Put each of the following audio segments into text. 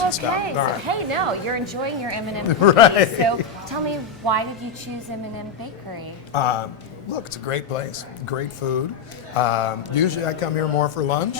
should stop. Okay, All so right. hey, no, you're enjoying your M&M cookies. Right. So tell me, why did you choose M&M Bakery? Look, it's a great place, great food. Usually I come here more for lunch,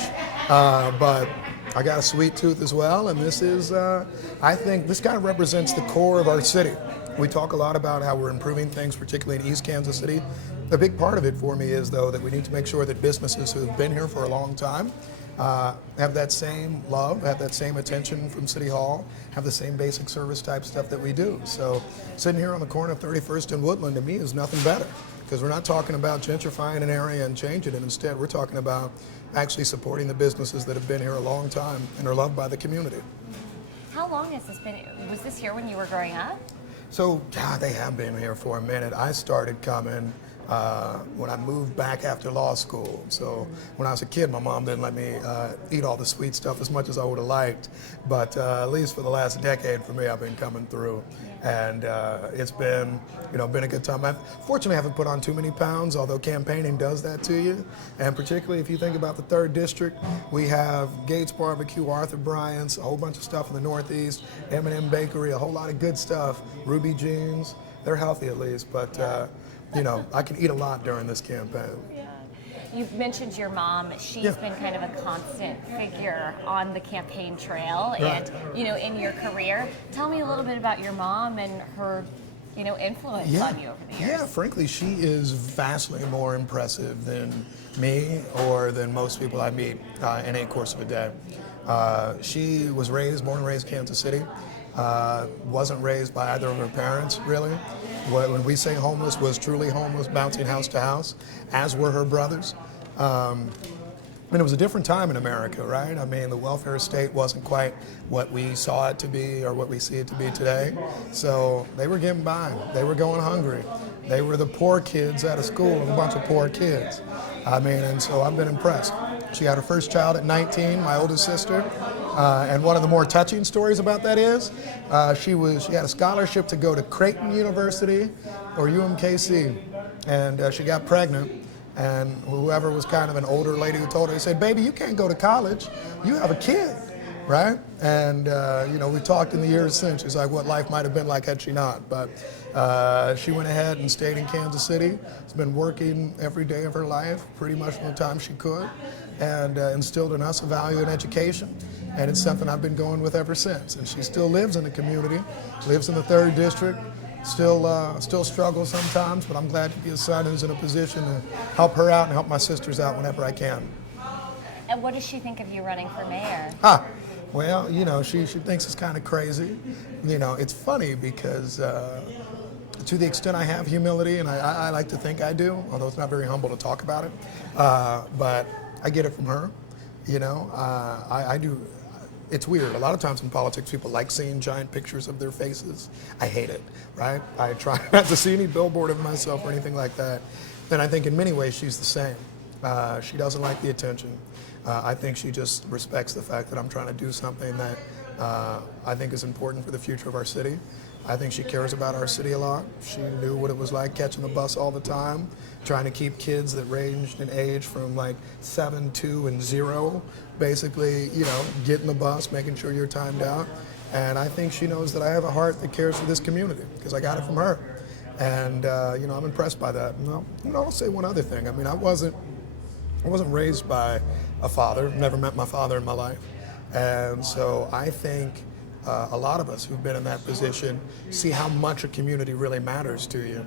but I got a sweet tooth as well, and this is, I think this kind of represents the core of our city. We talk a lot about how we're improving things, particularly in East Kansas City. A big part of it for me is, though, that we need to make sure that businesses who have been here for a long time have that same love, have that same attention from City Hall, have the same basic service type stuff that we do. So sitting here on the corner of 31st and Woodland, to me, is nothing better, because we're not talking about gentrifying an area and changing it. Instead, we're talking about actually supporting the businesses that have been here a long time and are loved by the community. How long has this been? Was this here when you were growing up? So, God, they have been here for a minute. I started coming when I moved back after law school. So when I was a kid, my mom didn't let me eat all the sweet stuff as much as I would have liked. But at least for the last decade, for me, I've been coming through. And it's been, been a good time. Fortunately, I haven't put on too many pounds, although campaigning does that to you. And particularly if you think about the 3rd District, we have Gates Barbecue, Arthur Bryant's, a whole bunch of stuff in the Northeast, M&M Bakery, a whole lot of good stuff, Ruby Jeans. They're healthy at least, but I can eat a lot during this campaign. Yeah. You've mentioned your mom. She's been kind of a constant figure on the campaign trail and, in your career. Tell me a little bit about your mom and her, influence on you over the years. Yeah, frankly, she is vastly more impressive than me or than most people I meet in a course of a day. She was born and raised Kansas City. Wasn't raised by either of her parents, really. When we say homeless, was truly homeless, bouncing house to house, as were her brothers. It was a different time in America, right? I mean, the welfare state wasn't quite what we saw it to be or what we see it to be today. So they were getting by. They were going hungry. They were the poor kids out of school, a bunch of poor kids. And so I've been impressed. She had her first child at 19, my oldest sister. And one of the more touching stories about that is she had a scholarship to go to Creighton University or UMKC, and she got pregnant. And whoever was kind of an older lady who told her, he said, "Baby, you can't go to college. You have a kid," right? And we talked in the years since. She's like, what life might have been like had she not. But she went ahead and stayed in Kansas City. She's been working every day of her life, pretty much from the time she could, and instilled in us a value in education. And it's something I've been going with ever since. And she still lives in the community, lives in the 3rd District, still struggles sometimes, but I'm glad to be a son who's in a position to help her out and help my sisters out whenever I can. And what does she think of you running for mayor? Well, she thinks it's kind of crazy. It's funny because to the extent I have humility, and I like to think I do, although it's not very humble to talk about it, but I get it from her. I do. It's weird. A lot of times in politics, people like seeing giant pictures of their faces. I hate it, right? I try not to see any billboard of myself or anything like that. And I think in many ways she's the same. She doesn't like the attention. I think she just respects the fact that I'm trying to do something that I think is important for the future of our city. I think she cares about our city a lot. She knew what it was like catching the bus all the time, trying to keep kids that ranged in age from like 7, 2, and 0, basically, getting the bus, making sure you're timed out. And I think she knows that I have a heart that cares for this community because I got it from her. And, I'm impressed by that. I'll say one other thing. I wasn't raised by a father, never met my father in my life. And so I think a lot of us who've been in that position see how much a community really matters to you.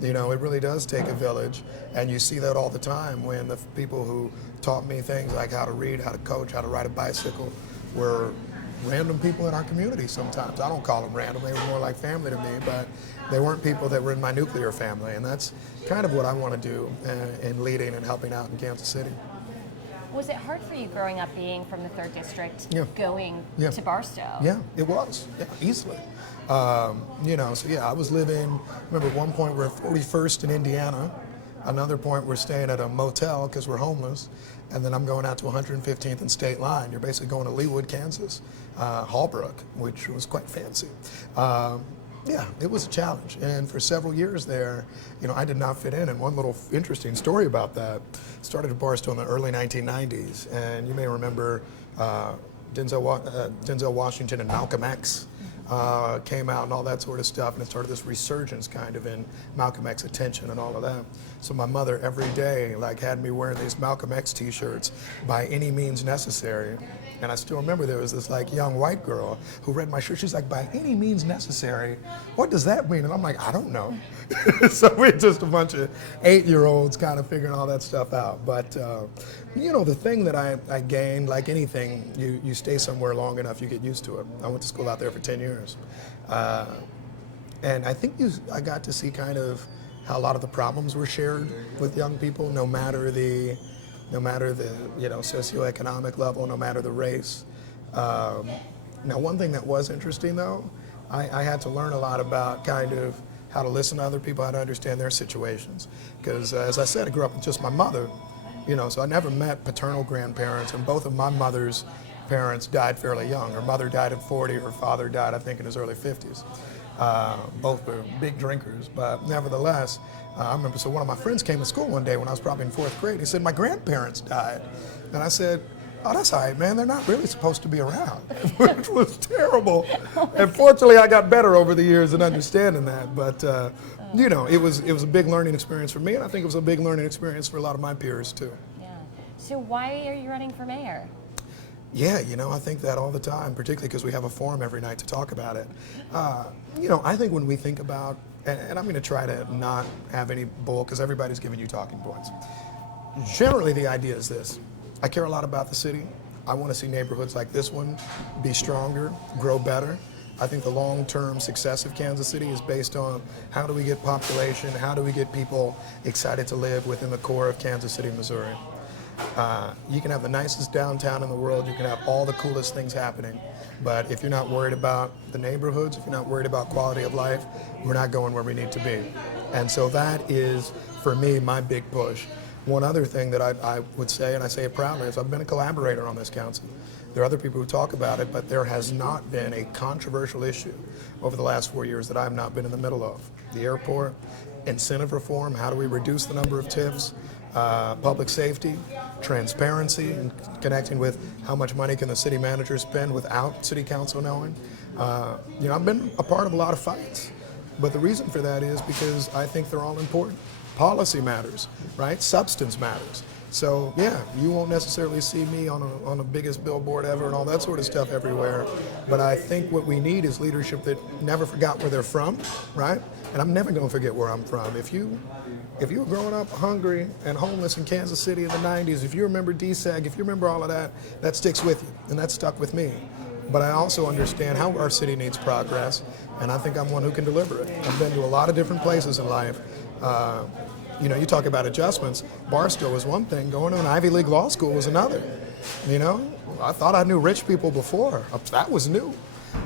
It really does take a village, and you see that all the time when the people who taught me things like how to read, how to coach, how to ride a bicycle were random people in our community sometimes. I don't call them random, they were more like family to me, but they weren't people that were in my nuclear family, and that's kind of what I want to do in leading and helping out in Kansas City. Was it hard for you growing up being from the 3rd District going to Barstow? Yeah, it was. Yeah, easily. I was living, remember at one point we're at 41st in Indiana. Another point we're staying at a motel because we're homeless. And then I'm going out to 115th and State Line. You're basically going to Leawood, Kansas, Hallbrook, which was quite fancy. It was a challenge. And for several years there, I did not fit in. And one little interesting story about that started at Barstow in the early 1990s. And you may remember Denzel Washington and Malcolm X came out and all that sort of stuff, and it started this resurgence kind of in Malcolm X attention and all of that. So my mother every day like had me wearing these Malcolm X t-shirts by any means necessary. And I still remember there was this like young white girl who read my shirt. She's like, by any means necessary, what does that mean? And I'm like, I don't know. So we're just a bunch of 8-year-olds kind of figuring all that stuff out. But you know, the thing that I gained, like anything, you stay somewhere long enough, you get used to it. I went to school out there for 10 years. And I think I got to see kind of how a lot of the problems were shared with young people, no matter the you know, socioeconomic level, no matter the race. Now, one thing that was interesting though, I had to learn a lot about kind of how to listen to other people, how to understand their situations. Because as I said, I grew up with just my mother, you know, so I never met paternal grandparents, and both of my mother's parents died fairly young. Her mother died at 40, her father died, I think, in his early 50s. Both were big drinkers, but nevertheless, I remember, so one of my friends came to school one day when I was probably in 4th grade. He said, my grandparents died. And I said, oh, that's all right, man. They're not really supposed to be around, which was terrible. And fortunately, I got better over the years in understanding that. But, you know, it was a big learning experience for me, and I think it was a big learning experience for a lot of my peers, too. Yeah. So why are you running for mayor? Yeah, you know, I think that all the time, particularly because we have a forum every night to talk about it. You know, I think when we think about, and I'm going to try to not have any bull because everybody's giving you talking points. Generally, the idea is this. I care a lot about the city. I want to see neighborhoods like this one be stronger, grow better. I think the long-term success of Kansas City is based on how do we get population, how do we get people excited to live within the core of Kansas City, Missouri. You can have the nicest downtown in the world, you can have all the coolest things happening, but if you're not worried about the neighborhoods, if you're not worried about quality of life, we're not going where we need to be. And so that is, for me, my big push. One other thing that I would say, and I say it proudly, is I've been a collaborator on this council. There are other people who talk about it, but there has not been a controversial issue over the last 4 years that I've not been in the middle of. The airport, incentive reform, how do we reduce the number of TIFs, public safety, transparency, and connecting with how much money can the city manager spend without city council knowing. You know, I've been a part of a lot of fights, but the reason for that is because I think they're all important. Policy matters, right? Substance matters. So yeah, you won't necessarily see me on the biggest billboard ever and all that sort of stuff everywhere, but I think what we need is leadership that never forgot where they're from, right? And I'm never going to forget where I'm from. If you were growing up hungry and homeless in Kansas City in the 90s, if you remember DSAG, if you remember all of that, that sticks with you, and that stuck with me. But I also understand how our city needs progress, and I think I'm one who can deliver it. I've been to a lot of different places in life. You know, you talk about adjustments. Barstow was one thing. Going to an Ivy League law school was another. You know, I thought I knew rich people before. That was new.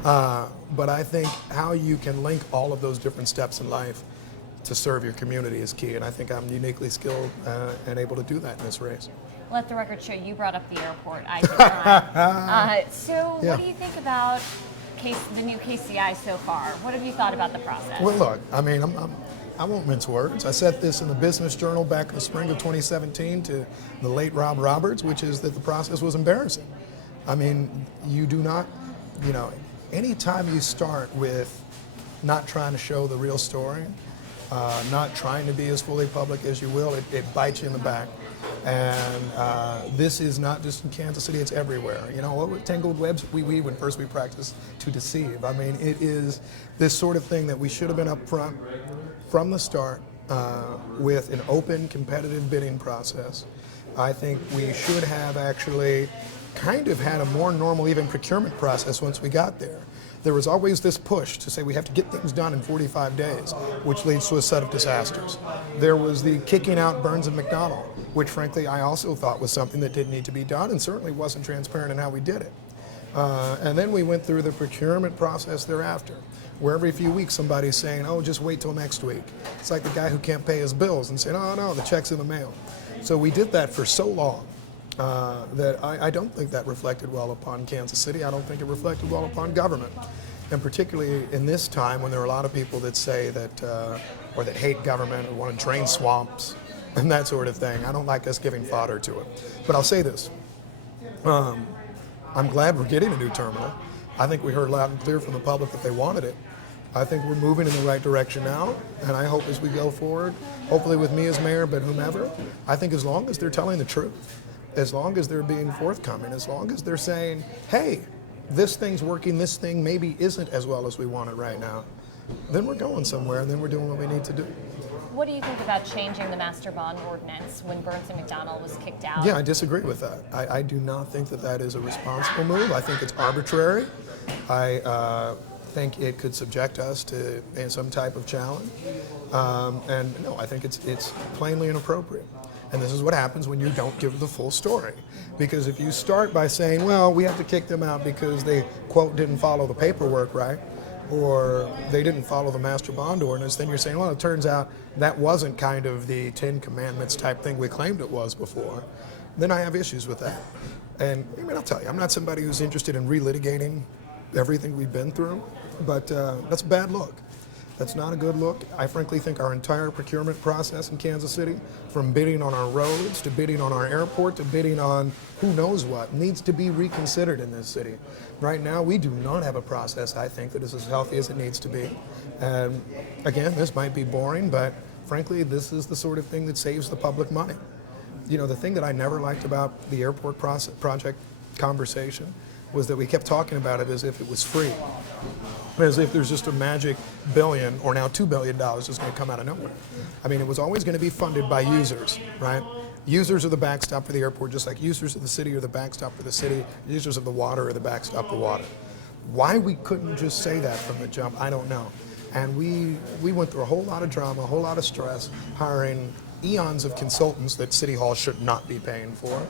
But I think how you can link all of those different steps in life to serve your community is key. And I think I'm uniquely skilled and able to do that in this race. Let the record show you brought up the airport. I did not. So Yeah. what do you think about the new KCI so far? What have you thought about the process? Well, look, I mean, I won't mince words. I said this in the Business Journal back in the spring of 2017 to the late Rob Roberts, which is that the process was embarrassing. I mean, you do not, you know, anytime you start with not trying to show the real story, not trying to be as fully public as you will, it bites you in the back. And this is not just in Kansas City, it's everywhere. You know, what tangled webs we weave when first we practice to deceive. I mean, it is this sort of thing that we should have been up front from the start with an open, competitive bidding process. I think we should have actually kind of had a more normal even procurement process once we got there. There was always this push to say we have to get things done in 45 days, which leads to a set of disasters. There was the kicking out Burns and McDonnell, which frankly I also thought was something that didn't need to be done and certainly wasn't transparent in how we did it. And then we went through the procurement process thereafter, where every few weeks somebody's saying, oh, just wait till next week. It's like the guy who can't pay his bills and saying, oh no, the check's in the mail. So we did that for so long that I don't think that reflected well upon Kansas City. I don't think it reflected well upon government. And particularly in this time when there are a lot of people that say that, or that hate government or want to drain swamps and that sort of thing. I don't like us giving fodder to it. But I'll say this. I'm glad we're getting a new terminal. I think we heard loud and clear from the public that they wanted it. I think we're moving in the right direction now, and I hope as we go forward, hopefully with me as mayor, but whomever, I think as long as they're telling the truth, as long as they're being forthcoming, as long as they're saying, hey, this thing's working, this thing maybe isn't as well as we want it right now, then we're going somewhere, and then we're doing what we need to do. What do you think about changing the master bond ordinance when Burns and McDonald was kicked out? Yeah, I disagree with that. I do not think that that is a responsible move. I think it's arbitrary. I think it could subject us to some type of challenge. And no, I think it's plainly inappropriate. And this is what happens when you don't give the full story. Because if you start by saying, well, we have to kick them out because they, quote, didn't follow the paperwork right, or they didn't follow the master bond ordinance, then you're saying, well, it turns out that wasn't kind of the 10 Commandments type thing we claimed it was before. Then I have issues with that. And I mean, I'll tell you, I'm not somebody who's interested in relitigating everything we've been through, but that's a bad look. That's not a good look. I frankly think our entire procurement process in Kansas City, from bidding on our roads to bidding on our airport to bidding on who knows what, needs to be reconsidered in this city. Right now, we do not have a process, I think, that is as healthy as it needs to be. And again, this might be boring, but frankly, this is the sort of thing that saves the public money. You know, the thing that I never liked about the airport project conversation was that we kept talking about it as if it was free, as if there's just a magic billion or now $2 billion that's going to come out of nowhere. I mean, it was always going to be funded by users, right? Users are the backstop for the airport, just like users of the city are the backstop for the city, users of the water are the backstop for water. Why we couldn't just say that from the jump, I don't know. And we went through a whole lot of drama, a whole lot of stress, hiring eons of consultants that City Hall should not be paying for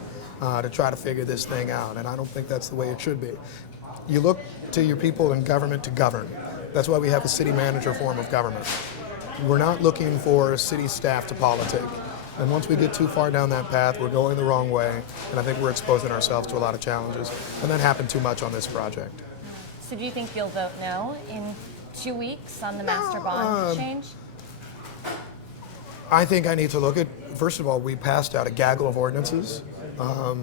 to try to figure this thing out. And I don't think that's the way it should be. You look to your people in government to govern. That's why we have a city manager form of government. We're not looking for city staff to politic. And once we get too far down that path, we're going the wrong way. And I think we're exposing ourselves to a lot of challenges. And that happened too much on this project. So do you think you'll vote no in 2 weeks on the master bond change? I think I need to look at, first of all, we passed out a gaggle of ordinances,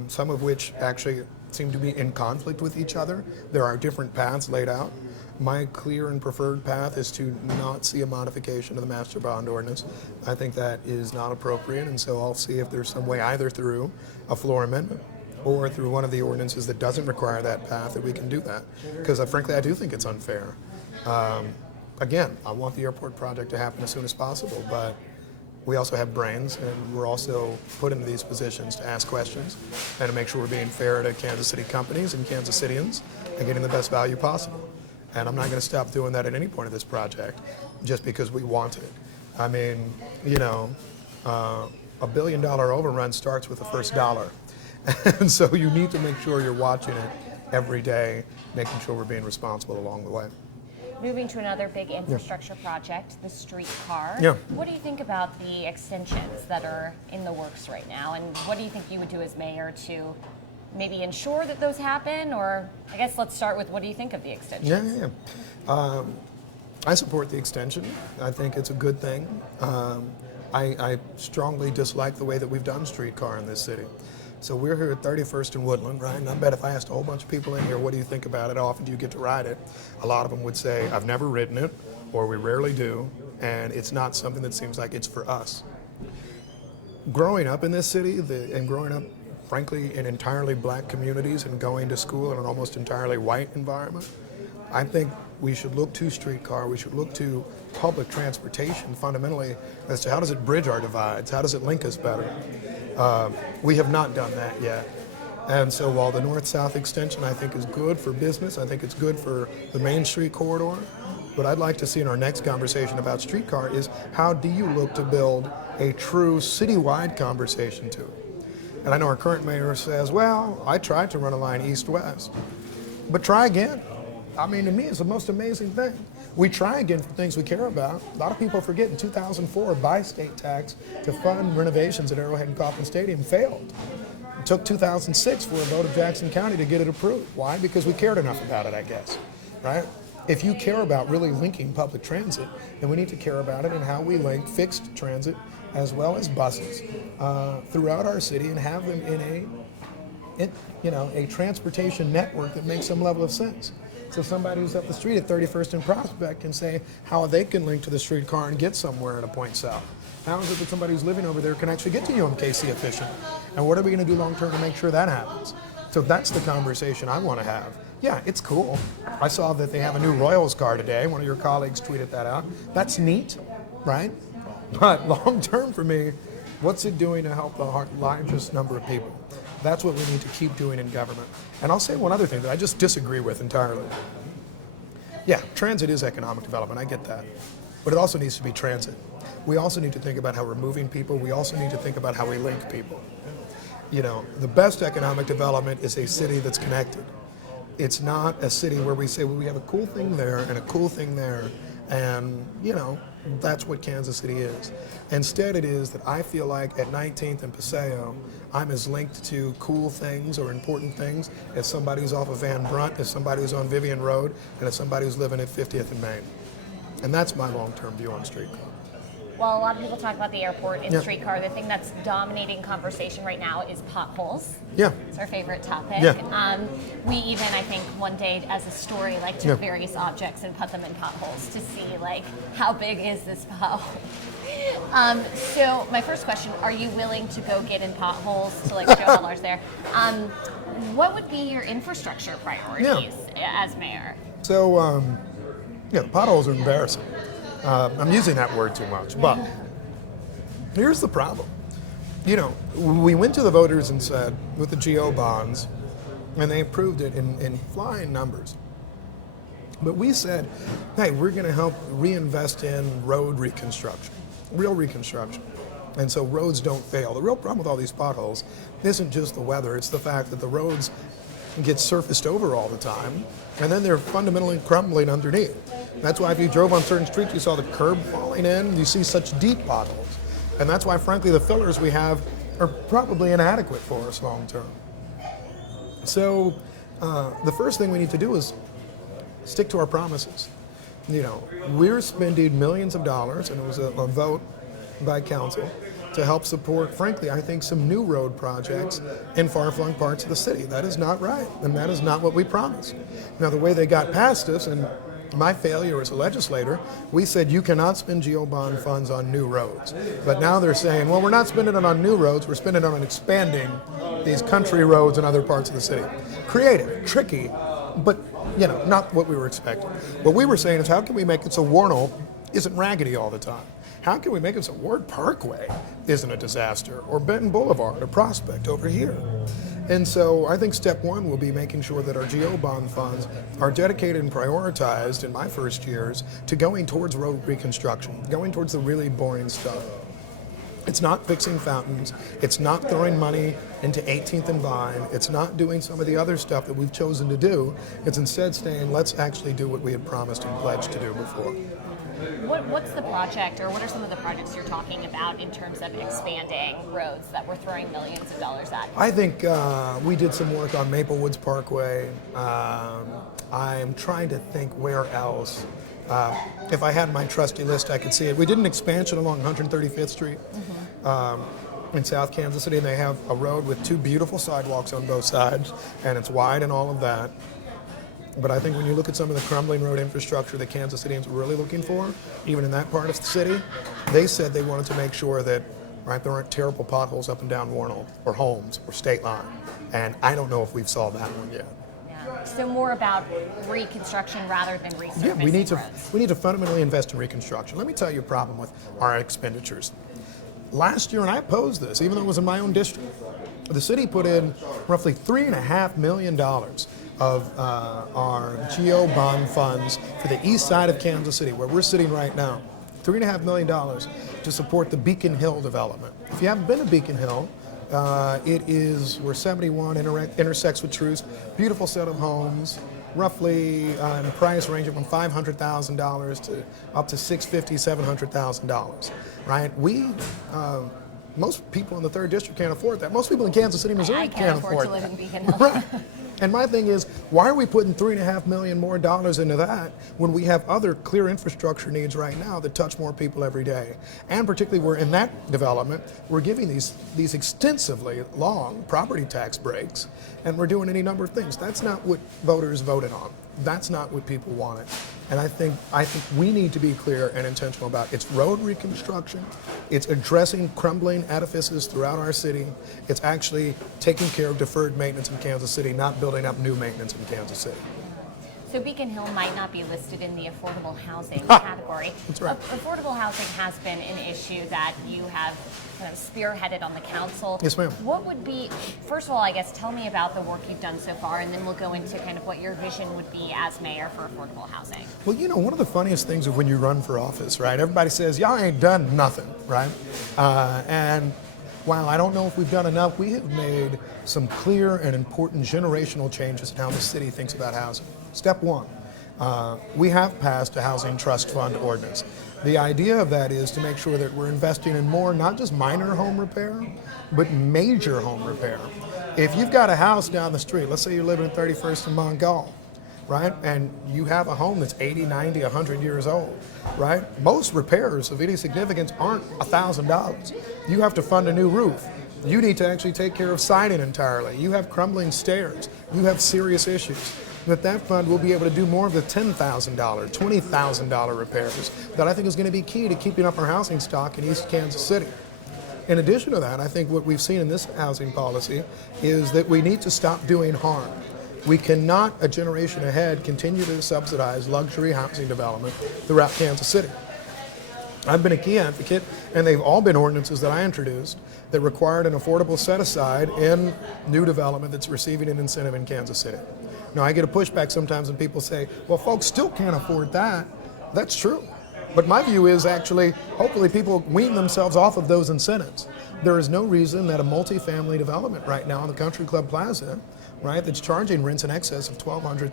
some of which actually seem to be in conflict with each other. There are different paths laid out. My clear and preferred path is to not see a modification of the master bond ordinance. I think that is not appropriate, and so I'll see if there's some way either through a floor amendment or through one of the ordinances that doesn't require that path that we can do that. Because frankly, I do think it's unfair. Again, I want the airport project to happen as soon as possible, but we also have brains, and we're also put into these positions to ask questions and to make sure we're being fair to Kansas City companies and Kansas Cityans and getting the best value possible. And I'm not going to stop doing that at any point of this project just because we want it. I mean, you know, $1 billion overrun starts with the first dollar. And so you need to make sure you're watching it every day, making sure we're being responsible along the way. Moving to another big infrastructure project, the streetcar. Yeah. What do you think about the extensions that are in the works right now? And what do you think you would do as mayor to maybe ensure that those happen? Or I guess let's start with, what do you think of the extensions? I support the extension. I think it's a good thing. I strongly dislike the way that we've done streetcar in this city. So we're here at 31st and Woodland, right? And I bet if I asked a whole bunch of people in here, what do you think about it? How often do you get to ride it? A lot of them would say, I've never ridden it, or we rarely do, and it's not something that seems like it's for us. Growing up in this city, and growing up, frankly, in entirely black communities and going to school in an almost entirely white environment, I think we should look to streetcar, we should look to public transportation fundamentally as to how does it bridge our divides, how does it link us better. We have not done that yet. And so while the north-south extension I think is good for business, I think it's good for the Main Street corridor, what I'd like to see in our next conversation about streetcar is how do you look to build a true citywide conversation to it? And I know our current mayor says, well, I tried to run a line east-west, but try again. I mean, to me, it's the most amazing thing. We try again for things we care about. A lot of people forget in 2004, buy-state tax to fund renovations at Arrowhead and Kauffman Stadium failed. It took 2006 for a vote of Jackson County to get it approved. Why? Because we cared enough about it, I guess, right? If you care about really linking public transit, then we need to care about it and how we link fixed transit as well as buses throughout our city and have them in a a transportation network that makes some level of sense. So somebody who's up the street at 31st and Prospect can say how they can link to the streetcar and get somewhere at a point south. How is it that somebody who's living over there can actually get to UMKC efficient? And what are we going to do long term to make sure that happens? So that's the conversation I want to have. Yeah, it's cool. I saw that they have a new Royals car today. One of your colleagues tweeted that out. That's neat, right? But long term for me, what's it doing to help the largest number of people? That's what we need to keep doing in government. And I'll say one other thing that I just disagree with entirely. Yeah, transit is economic development, I get that. But it also needs to be transit. We also need to think about how we're moving people. We also need to think about how we link people. The best economic development is a city that's connected. It's not a city where we say, well, we have a cool thing there and a cool thing there, and, that's what Kansas City is. Instead, it is that I feel like at 19th and Paseo, I'm as linked to cool things or important things as somebody who's off of Van Brunt, as somebody who's on Vivian Road, and as somebody who's living at 50th and Main. And that's my long-term view on streetcar. Well, a lot of people talk about the airport and streetcar. The thing that's dominating conversation right now is potholes. Yeah. It's our favorite topic. Yeah. We even, I think, one day as a story, took various objects and put them in potholes to see, how big is this pothole? So my first question, are you willing to go get in potholes to, show how large they are? What would be your infrastructure priorities as mayor? So, the potholes are embarrassing. I'm using that word too much, but here's the problem. We went to the voters and said, with the GO bonds, and they approved it in flying numbers. But we said, hey, we're going to help reinvest in road reconstruction, real reconstruction. And so roads don't fail. The real problem with all these potholes isn't just the weather, it's the fact that the roads get surfaced over all the time, and then they're fundamentally crumbling underneath. That's why if you drove on certain streets, you saw the curb falling in, you see such deep potholes. And that's why, frankly, the fillers we have are probably inadequate for us long term. So the first thing we need to do is stick to our promises. We're spending millions of dollars, and it was a vote by council to help support, frankly, I think some new road projects in far-flung parts of the city. That is not right, and that is not what we promised. Now, the way they got past us, and my failure as a legislator, we said you cannot spend GO bond funds on new roads. But now they're saying, well, we're not spending it on new roads, we're spending it on expanding these country roads in other parts of the city. Creative, tricky, but not what we were expecting. What we were saying is, how can we make it so Warnell isn't raggedy all the time? How can we make it so Ward Parkway isn't a disaster, or Benton Boulevard, or Prospect over here? And so I think step one will be making sure that our GO bond funds are dedicated and prioritized in my first years to going towards road reconstruction, going towards the really boring stuff. It's not fixing fountains. It's not throwing money into 18th and Vine. It's not doing some of the other stuff that we've chosen to do. It's instead saying, let's actually do what we had promised and pledged to do before. What's the project, or what are some of the projects you're talking about in terms of expanding roads that we're throwing millions of dollars at? I think we did some work on Maple Woods Parkway. I'm trying to think where else. If I had my trusty list, I could see it. We did an expansion along 135th Street in South Kansas City, and they have a road with two beautiful sidewalks on both sides, and it's wide and all of that. But I think when you look at some of the crumbling road infrastructure that Kansas Cityans were really looking for, even in that part of the city, they said they wanted to make sure that there aren't terrible potholes up and down Warnell or Holmes or State Line. And I don't know if we've solved that one yet. Yeah. So more about reconstruction rather than resurfacing roads. We need to fundamentally invest in reconstruction. Let me tell you a problem with our expenditures. Last year, and I opposed this, even though it was in my own district, the city put in roughly $3.5 million of our GO bond funds for the east side of Kansas City, where we're sitting right now. $3.5 million to support the Beacon Hill development. If you haven't been to Beacon Hill, it is where 71 intersects with Truce. Beautiful set of homes, roughly in a price range from $500,000 to up to $650,000, $700,000. Right? We most people in the 3rd District can't afford that. Most people in Kansas City, Missouri I can't afford to that. live in Beacon Hill. Right. And my thing is, why are we putting $3.5 million more into that when we have other clear infrastructure needs right now that touch more people every day? And particularly, we're in that development, we're giving these extensively long property tax breaks, and we're doing any number of things. That's not what voters voted on. That's not what people wanted. And I think we need to be clear and intentional about it's road reconstruction, it's addressing crumbling edifices throughout our city, it's actually taking care of deferred maintenance in Kansas City, not building up new maintenance in Kansas City. So Beacon Hill might not be listed in the affordable housing category. That's right. Affordable housing has been an issue that you have kind of spearheaded on the council. Yes, ma'am. What would be, first of all, I guess, tell me about the work you've done so far, and then we'll go into kind of what your vision would be as mayor for affordable housing. Well, you know, one of the funniest things of when you run for office, right? Everybody says, y'all ain't done nothing, right? And while I don't know if we've done enough, we have made some clear and important generational changes in how the city thinks about housing. Step one, we have passed a housing trust fund ordinance. The idea of that is to make sure that we're investing in more, not just minor home repair, but major home repair. If you've got a house down the street, let's say you're living at 31st and Mongol, right? And you have a home that's 80, 90, 100 years old, right? Most repairs of any significance aren't $1,000. You have to fund a new roof. You need to actually take care of siding entirely. You have crumbling stairs. You have serious issues. That fund will be able to do more of the $10,000, $20,000 repairs that I think is going to be key to keeping up our housing stock in East Kansas City. In addition to that, I think what we've seen in this housing policy is that we need to stop doing harm. We cannot, a generation ahead, continue to subsidize luxury housing development throughout Kansas City. I've been a key advocate, and they've all been ordinances that I introduced that required an affordable set-aside in new development that's receiving an incentive in Kansas City. Now, I get a pushback sometimes when people say, well, folks still can't afford that. That's true. But my view is actually, hopefully people wean themselves off of those incentives. There is no reason that a multifamily development right now on the Country Club Plaza, right, that's charging rents in excess of $1,200,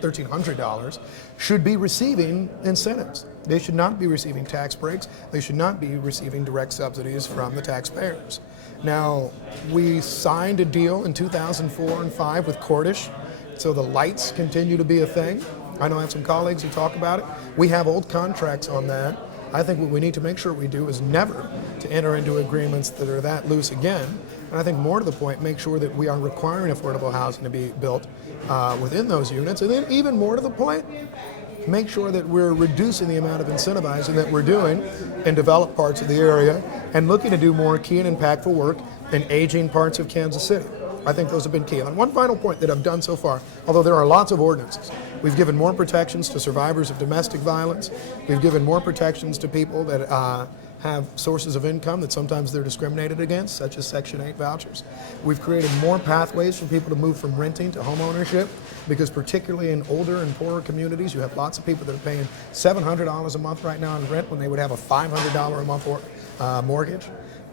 $1,300 should be receiving incentives. They should not be receiving tax breaks. They should not be receiving direct subsidies from the taxpayers. Now, we signed a deal in 2004 and 5 with Cordish, so the lights continue to be a thing. I know I have some colleagues who talk about it. We have old contracts on that. I think what we need to make sure we do is never to enter into agreements that are that loose again. And I think more to the point, make sure that we are requiring affordable housing to be built within those units. And then even more to the point, make sure that we're reducing the amount of incentivizing that we're doing in developed parts of the area and looking to do more key and impactful work in aging parts of Kansas City. I think those have been key. And one final point that I've done so far, although there are lots of ordinances, we've given more protections to survivors of domestic violence. We've given more protections to people that have sources of income that sometimes they're discriminated against, such as Section 8 vouchers. We've created more pathways for people to move from renting to home ownership, because particularly in older and poorer communities, you have lots of people that are paying $700 a month right now in rent when they would have a $500 a month mortgage.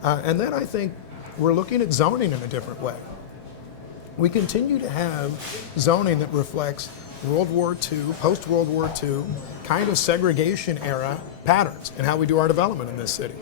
And then I think we're looking at zoning in a different way. We continue to have zoning that reflects World War II, post-World War II, kind of segregation era patterns in how we do our development in this city.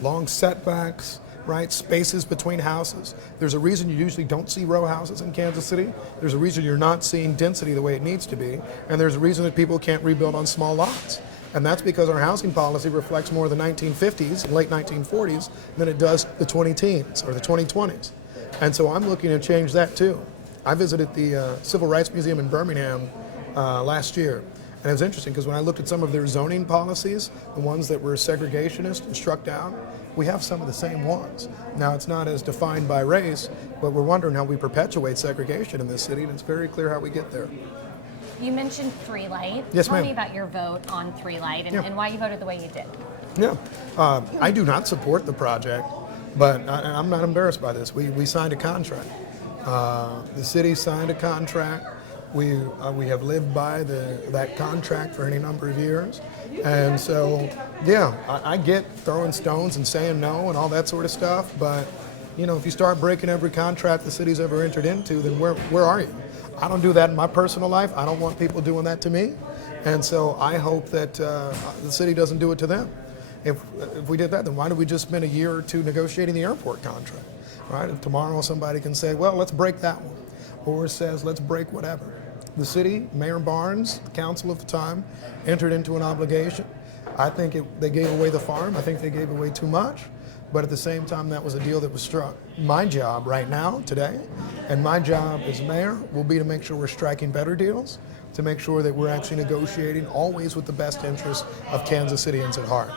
Long setbacks, right? Spaces between houses. There's a reason you usually don't see row houses in Kansas City. There's a reason you're not seeing density the way it needs to be. And there's a reason that people can't rebuild on small lots. And that's because our housing policy reflects more the 1950s and late 1940s than it does the 2010s or the 2020s. And so I'm looking to change that too. I visited the Civil Rights Museum in Birmingham last year. And it was interesting because when I looked at some of their zoning policies, the ones that were segregationist and struck down, we have some of the same ones. Now, it's not as defined by race, but we're wondering how we perpetuate segregation in this city, and it's very clear how we get there. You mentioned 3 Light. Yes, Tell ma'am. me about your vote on 3 Light and why you voted the way you did. Yeah, I do not support the project, but I'm not embarrassed by this. We signed a contract. The city signed a contract. We have lived by that contract for any number of years. And so, yeah, I get throwing stones and saying no and all that sort of stuff, but you know, if you start breaking every contract the city's ever entered into, then where are you? I don't do that in my personal life. I don't want people doing that to me. And so I hope that the city doesn't do it to them. If we did that, then why did we just spend a year or two negotiating the airport contract, right? If tomorrow somebody can say, well, let's break that one, or says, let's break whatever. The city, Mayor Barnes, the council at the time, entered into an obligation. I think they gave away the farm. I think they gave away too much. But at the same time, that was a deal that was struck. My job right now, today, and my job as mayor will be to make sure we're striking better deals, to make sure that we're actually negotiating always with the best interests of Kansas Cityans at heart,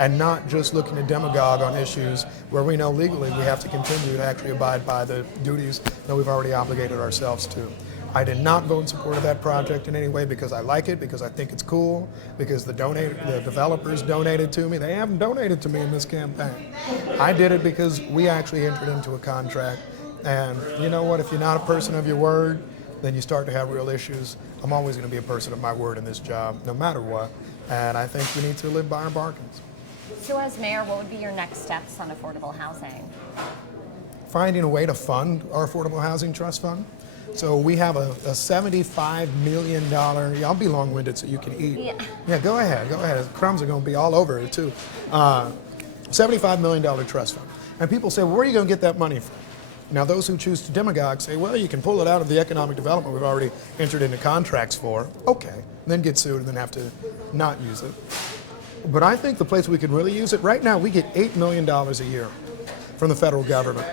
and not just looking to demagogue on issues where we know legally we have to continue to actually abide by the duties that we've already obligated ourselves to. I did not vote in support of that project in any way because I like it, because I think it's cool, because the developers donated to me. They haven't donated to me in this campaign. I did it because we actually entered into a contract. And you know what? If you're not a person of your word, then you start to have real issues. I'm always going to be a person of my word in this job, no matter what. And I think we need to live by our bargains. So as mayor, what would be your next steps on affordable housing? Finding a way to fund our Affordable Housing Trust Fund. So we have a $75 million, I'll be long-winded so you can eat. Yeah, go ahead. The crumbs are going to be all over it too. $75 million trust fund. And people say, well, where are you going to get that money from? Now, those who choose to demagogue say, well, you can pull it out of the economic development we've already entered into contracts for. Okay, and then get sued and then have to not use it. But I think the place we could really use it, right now we get $8 million a year from the federal government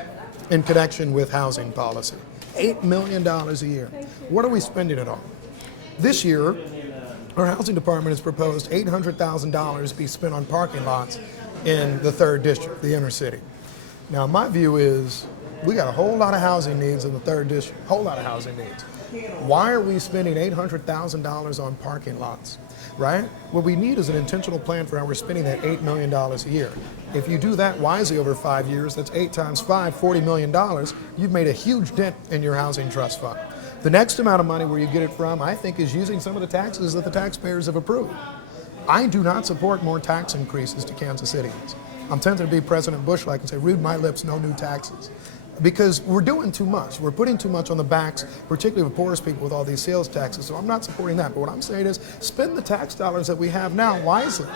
in connection with housing policy. $8 million a year. What are we spending it on? This year, our housing department has proposed $800,000 be spent on parking lots in the 3rd district, the inner city. Now, my view is we got a whole lot of housing needs in the 3rd district, whole lot of housing needs. Why are we spending $800,000 on parking lots, right? What we need is an intentional plan for how we're spending that $8 million a year. If you do that wisely over 5 years, that's 8 times 5, $40 million. You've made a huge dent in your housing trust fund. The next amount of money where you get it from, I think, is using some of the taxes that the taxpayers have approved. I do not support more tax increases to Kansas Cityans. I'm tempted to be President Bush-like and say, read my lips, no new taxes. Because we're doing too much. We're putting too much on the backs, particularly of the poorest people with all these sales taxes. So I'm not supporting that. But what I'm saying is spend the tax dollars that we have now wisely.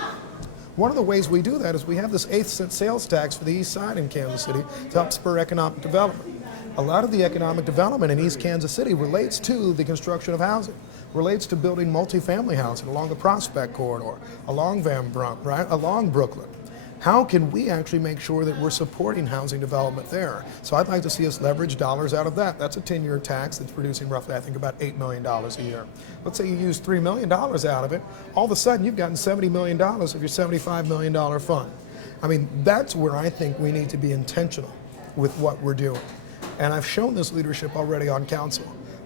One of the ways we do that is we have this 8-cent sales tax for the east side in Kansas City to help spur economic development. A lot of the economic development in East Kansas City relates to the construction of housing, relates to building multifamily housing along the Prospect Corridor, along Van Brunt, right, along Brooklyn. How can we actually make sure that we're supporting housing development there? So I'd like to see us leverage dollars out of that. That's a 10-year tax that's producing roughly, I think, about $8 million a year. Let's say you use $3 million out of it. All of a sudden, you've gotten $70 million of your $75 million fund. I mean, that's where I think we need to be intentional with what we're doing. And I've shown this leadership already on council.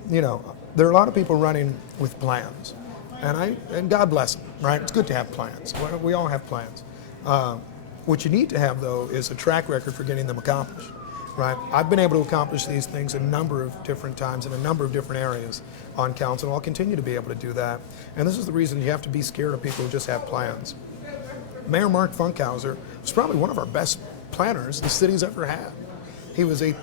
You know, there are a lot of people running with plans. And God bless them, right? It's good to have plans. We all have plans. What you need to have, though, is a track record for getting them accomplished, right? I've been able to accomplish these things a number of different times in a number of different areas on council. I'll continue to be able to do that. And this is the reason you have to be scared of people who just have plans. Mayor Mark Funkhauser was probably one of our best planners the city's ever had. He was a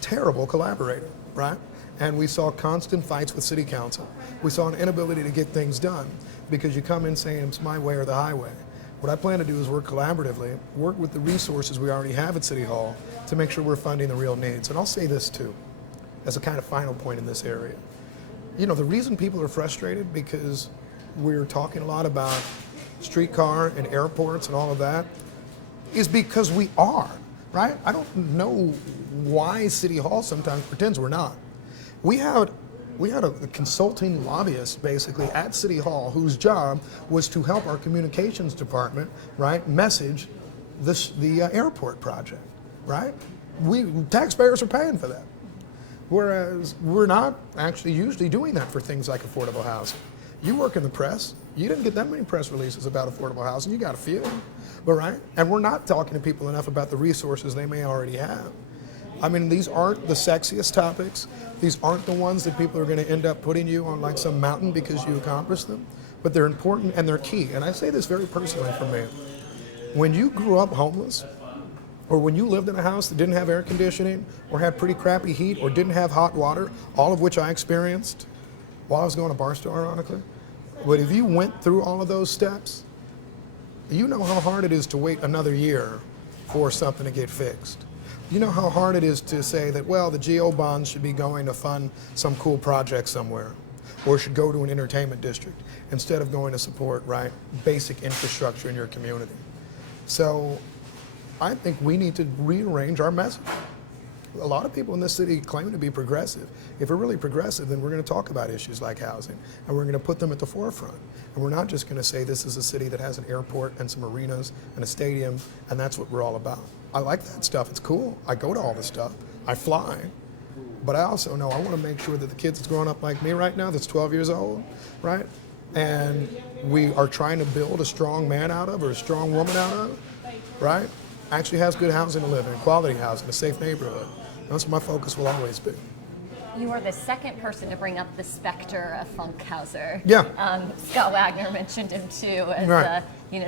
terrible collaborator, right? And we saw constant fights with city council. We saw an inability to get things done because you come in saying it's my way or the highway. What I plan to do is work collaboratively, work with the resources we already have at City Hall to make sure we're funding the real needs. And I'll say this too, as a kind of final point in this area. You know, the reason people are frustrated because we're talking a lot about streetcar and airports and all of that is because we are, right? I don't know why City Hall sometimes pretends we're not. We had a consulting lobbyist basically at City Hall whose job was to help our communications department, right, message the airport project, right? Taxpayers are paying for that. Whereas we're not actually usually doing that for things like affordable housing. You work in the press, you didn't get that many press releases about affordable housing, you got a few, but right? And we're not talking to people enough about the resources they may already have. I mean, these aren't the sexiest topics. These aren't the ones that people are going to end up putting you on like some mountain because you accomplished them. But they're important and they're key. And I say this very personally for me. When you grew up homeless, or when you lived in a house that didn't have air conditioning, or had pretty crappy heat, or didn't have hot water, all of which I experienced while I was going to Barstow, ironically. But if you went through all of those steps, You know how hard it is to wait another year for something to get fixed. You know how hard it is to say that, well, the GO bonds should be going to fund some cool project somewhere, or should go to an entertainment district instead of going to support, right, basic infrastructure in your community. So I think we need to rearrange our message. A lot of people in this city claim to be progressive. If we're really progressive, then we're going to talk about issues like housing, and we're going to put them at the forefront. And we're not just going to say this is a city that has an airport and some arenas and a stadium, and that's what we're all about. I like that stuff. It's cool. I go to all this stuff. I fly. But I also know I want to make sure that the kid that's growing up like me right now, that's 12 years old, right? And we are trying to build a strong man out of, or a strong woman out of, right? Actually has good housing to live in, quality housing, a safe neighborhood. That's what my focus will always be. You are the second person to bring up the specter of Funkhauser. Yeah. Scott Wagner mentioned him too as Right.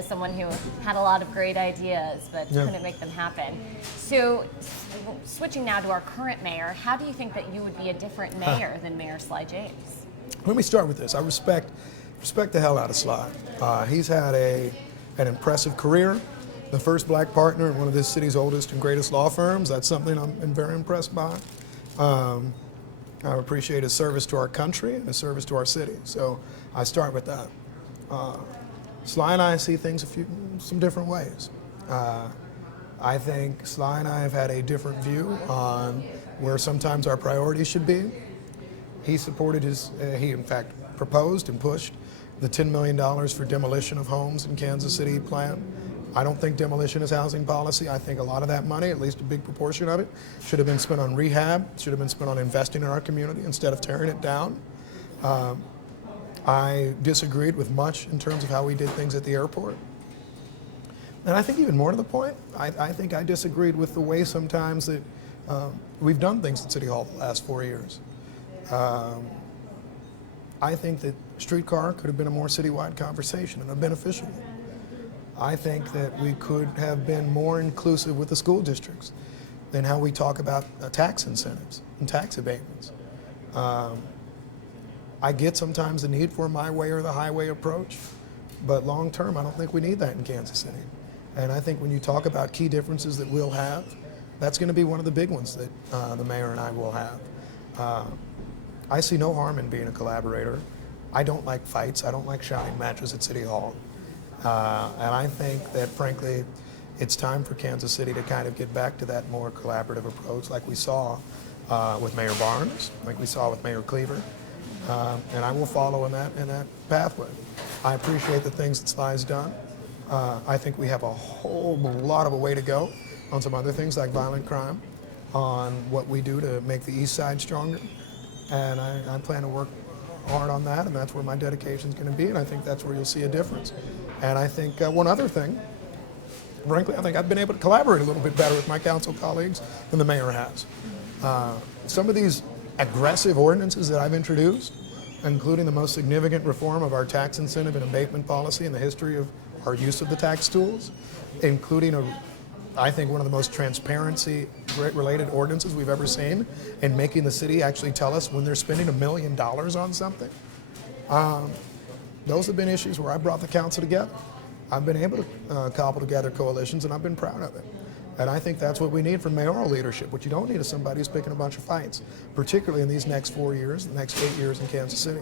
Someone who had a lot of great ideas but Yeah. couldn't make them happen. So switching now to our current mayor, how do you think that you would be a different mayor than Mayor Sly James? Let me start with this. I respect the hell out of Sly. He's had an impressive career. The first black partner in one of this city's oldest and greatest law firms. That's something I'm very impressed by. I appreciate his service to our country and his service to our city. So I start with that. Sly and I see things some different ways. I think Sly and I have had a different view on where sometimes our priorities should be. He supported he in fact proposed and pushed the $10 million for demolition of homes in Kansas City plan. I don't think demolition is housing policy. I think a lot of that money, at least a big proportion of it, should have been spent on rehab, should have been spent on investing in our community instead of tearing it down. I disagreed with much in terms of how we did things at the airport. And I think even more to the point, I think I disagreed with the way sometimes that we've done things at City Hall the last 4 years. I think that streetcar could have been a more citywide conversation and a beneficial one. I think that we could have been more inclusive with the school districts than how we talk about tax incentives and tax abatements. I get sometimes the need for a my way or the highway approach, but long term, I don't think we need that in Kansas City. And I think when you talk about key differences that we'll have, that's going to be one of the big ones that the mayor and I will have. I see no harm in being a collaborator. I don't like fights. I don't like shouting matches at City Hall. And I think that, frankly, it's time for Kansas City to kind of get back to that more collaborative approach like we saw with Mayor Barnes, like we saw with Mayor Cleaver. And I will follow in that pathway. I appreciate the things that Sly's done. I think we have a whole lot of a way to go on some other things like violent crime, on what we do to make the East Side stronger. And I plan to work hard on that, and that's where my dedication is going to be, and I think that's where you'll see a difference. And I think one other thing, frankly, I think I've been able to collaborate a little bit better with my council colleagues than the mayor has. Some of these aggressive ordinances that I've introduced, including the most significant reform of our tax incentive and abatement policy in the history of our use of the tax tools, including I think one of the most transparency-related ordinances we've ever seen, in making the city actually tell us when they're spending $1 million on something. Those have been issues where I brought the council together. I've been able to cobble together coalitions, and I've been proud of it. And I think that's what we need from mayoral leadership. What you don't need is somebody who's picking a bunch of fights, particularly in these next 4 years, the next 8 years in Kansas City.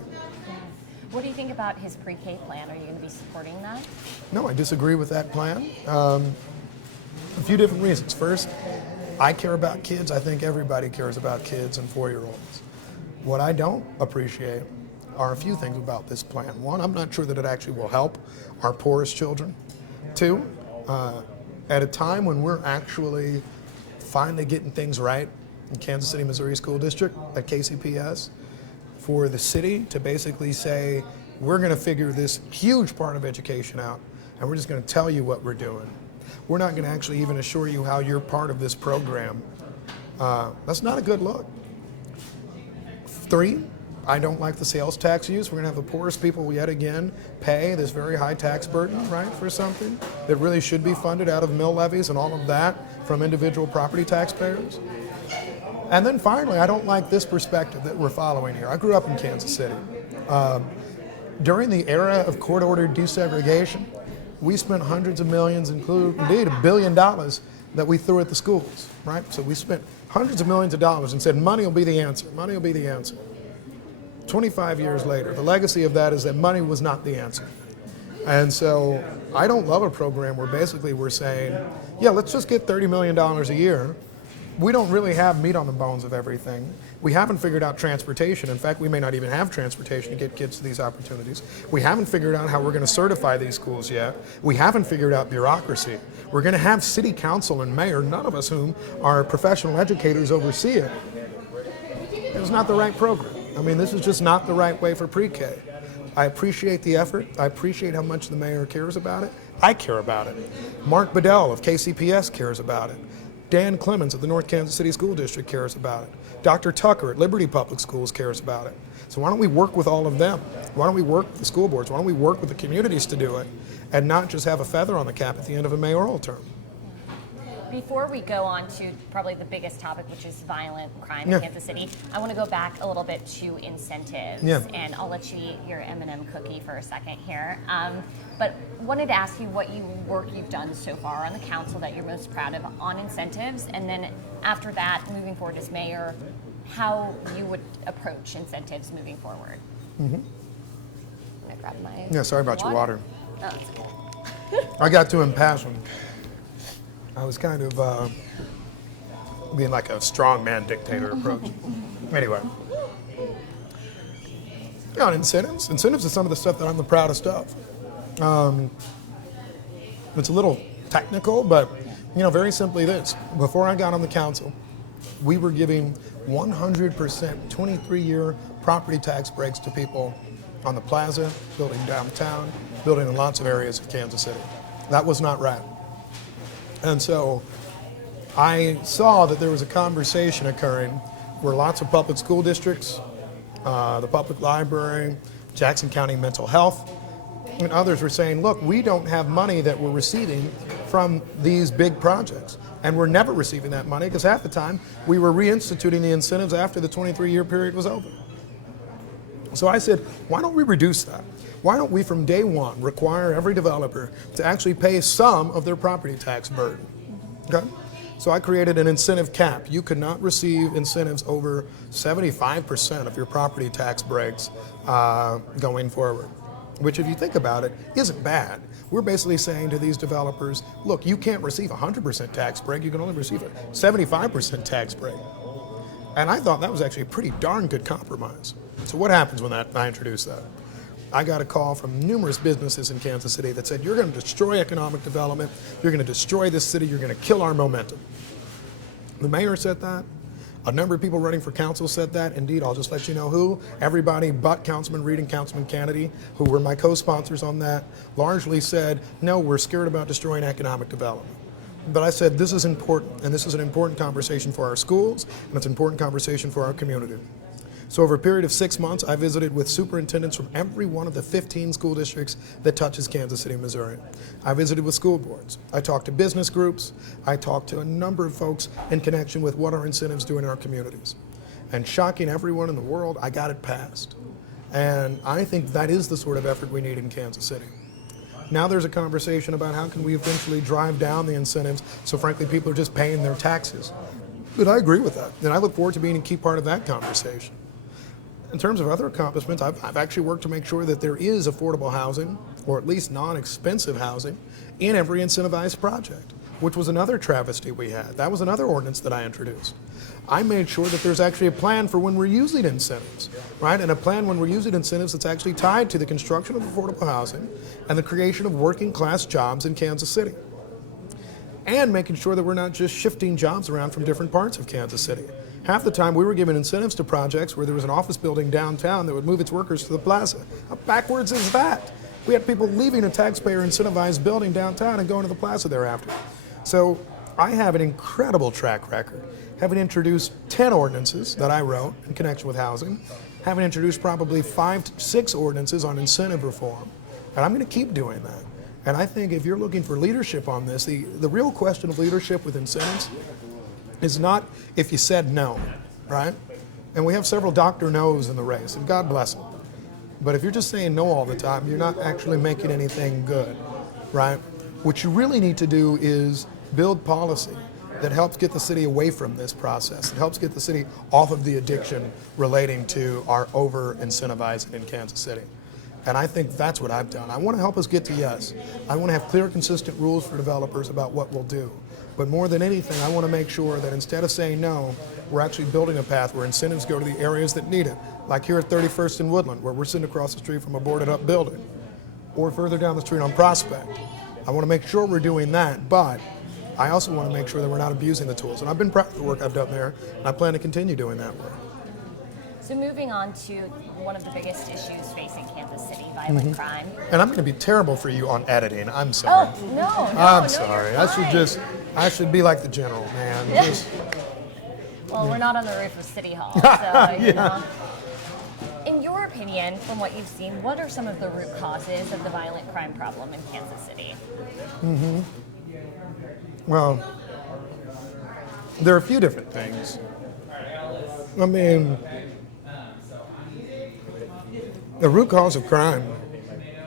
What do you think about his pre-K plan? Are you going to be supporting that? No, I disagree with that plan. A few different reasons. First, I care about kids. I think everybody cares about kids and 4-year-olds. What I don't appreciate are a few things about this plan. One, I'm not sure that it actually will help our poorest children. Two, at a time when we're actually finally getting things right in Kansas City, Missouri School District at KCPS, for the city to basically say, we're going to figure this huge part of education out, and we're just going to tell you what we're doing. We're not going to actually even assure you how you're part of this program. That's not a good look. 3, I don't like the sales tax use. We're going to have the poorest people yet again pay this very high tax burden, right, for something that really should be funded out of mill levies and all of that from individual property taxpayers. And then finally, I don't like this perspective that we're following here. I grew up in Kansas City. During the era of court-ordered desegregation, we spent hundreds of millions, indeed $1 billion that we threw at the schools, right? So we spent hundreds of millions of dollars and said money will be the answer, money will be the answer. 25 years later, the legacy of that is that money was not the answer. And so I don't love a program where basically we're saying, yeah, let's just get $30 million a year. We don't really have meat on the bones of everything. We haven't figured out transportation. In fact, we may not even have transportation to get kids to these opportunities. We haven't figured out how we're going to certify these schools yet. We haven't figured out bureaucracy. We're going to have city council and mayor, none of us whom are professional educators, oversee it. It's not the right program. I mean, this is just not the right way for pre-K. I appreciate the effort. I appreciate how much the mayor cares about it. I care about it. Mark Bedell of KCPS cares about it. Dan Clemens of the North Kansas City School District cares about it. Dr. Tucker at Liberty Public Schools cares about it. So why don't we work with all of them? Why don't we work with the school boards? Why don't we work with the communities to do it and not just have a feather on the cap at the end of a mayoral term? Before we go on to probably the biggest topic, which is violent crime in Kansas City, I want to go back a little bit to incentives. And I'll let you eat your M&M cookie for a second here. But wanted to ask you what work you've done so far on the council that you're most proud of on incentives, and then after that, moving forward as mayor, how you would approach incentives moving forward. Mm-hmm. I'm gonna grab my sorry about your water. Oh, that's okay. I got too impassioned. I was kind of being like a strongman dictator approach. Anyway. On incentives. Incentives is some of the stuff that I'm the proudest of. It's a little technical, but very simply this. Before I got on the council, we were giving 100% 23-year property tax breaks to people on the plaza, building downtown, building in lots of areas of Kansas City. That was not right. And so I saw that there was a conversation occurring where lots of public school districts, the public library, Jackson County Mental Health, and others were saying, look, we don't have money that we're receiving from these big projects. And we're never receiving that money because half the time we were reinstituting the incentives after the 23-year period was over. So I said, why don't we reduce that? Why don't we from day one require every developer to actually pay some of their property tax burden? Okay? So I created an incentive cap. You could not receive incentives over 75% of your property tax breaks going forward, which if you think about it, isn't bad. We're basically saying to these developers, look, you can't receive a 100% tax break, you can only receive a 75% tax break. And I thought that was actually a pretty darn good compromise. So what happens when I introduce that? I got a call from numerous businesses in Kansas City that said, you're going to destroy economic development, you're going to destroy this city, you're going to kill our momentum. The mayor said that. A number of people running for council said that. Indeed, I'll just let you know who. Everybody but Councilman Reed and Councilman Kennedy, who were my co-sponsors on that, largely said, no, we're scared about destroying economic development. But I said, this is important, and this is an important conversation for our schools, and it's an important conversation for our community. So over a period of 6 months, I visited with superintendents from every one of the 15 school districts that touches Kansas City, Missouri. I visited with school boards. I talked to business groups. I talked to a number of folks in connection with what our incentives do in our communities. And shocking everyone in the world, I got it passed. And I think that is the sort of effort we need in Kansas City. Now there's a conversation about how can we eventually drive down the incentives so frankly people are just paying their taxes. But I agree with that, and I look forward to being a key part of that conversation. In terms of other accomplishments, I've actually worked to make sure that there is affordable housing, or at least non-expensive housing, in every incentivized project, which was another travesty we had. That was another ordinance that I introduced. I made sure that there's actually a plan for when we're using incentives, right? And a plan when we're using incentives that's actually tied to the construction of affordable housing and the creation of working class jobs in Kansas City. And making sure that we're not just shifting jobs around from different parts of Kansas City. Half the time we were giving incentives to projects where there was an office building downtown that would move its workers to the plaza. How backwards is that? We had people leaving a taxpayer incentivized building downtown and going to the plaza thereafter. So I have an incredible track record, having introduced 10 ordinances that I wrote in connection with housing, having introduced probably 5 to 6 ordinances on incentive reform, and I'm going to keep doing that. And I think if you're looking for leadership on this, the real question of leadership with incentives is not if you said no, right? And we have several Dr. No's in the race, and God bless them. But if you're just saying no all the time, you're not actually making anything good. right? What you really need to do is build policy that helps get the city away from this process. It helps get the city off of the addiction relating to our over-incentivizing in Kansas City. And I think that's what I've done. I want to help us get to yes. I want to have clear, consistent rules for developers about what we'll do. But more than anything, I want to make sure that instead of saying no, we're actually building a path where incentives go to the areas that need it. Like here at 31st and Woodland, where we're sitting across the street from a boarded up building. Or further down the street on Prospect. I want to make sure we're doing that, but I also want to make sure that we're not abusing the tools. And I've been proud of the work I've done there, and I plan to continue doing that work. So moving on to one of the biggest issues facing Kansas City, violent crime. And I'm going to be terrible for you on editing. I'm sorry. Oh, no, I'm sorry. I should be like the general, man. Just, well, we're not on the roof of City Hall, so, you know. In your opinion, from what you've seen, what are some of the root causes of the violent crime problem in Kansas City? Well, there are a few different things. I mean, the root cause of crime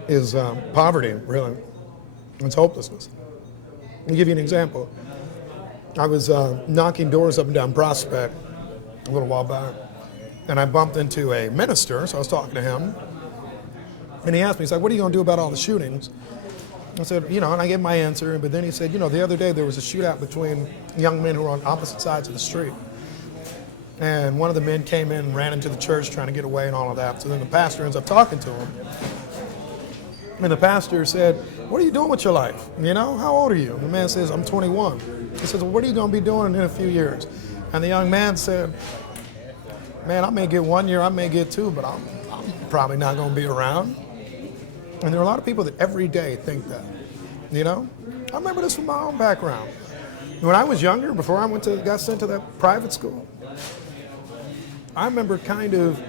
is poverty, really. It's hopelessness. I'll give you an example. I was knocking doors up and down Prospect a little while back, and I bumped into a minister, so I was talking to him, and he asked me, he's like, what are you going to do about all the shootings? I said, and I gave my answer, but then he said, the other day there was a shootout between young men who were on opposite sides of the street. And one of the men came in and ran into the church trying to get away and all of that. So then the pastor ends up talking to him. And the pastor said, what are you doing with your life? How old are you? And the man says, I'm 21. He says, well, what are you going to be doing in a few years? And the young man said, man, I may get 1 year, I may get 2, but I'm probably not going to be around. And there are a lot of people that every day think that, I remember this from my own background. When I was younger, before I got sent to that private school, I remember kind of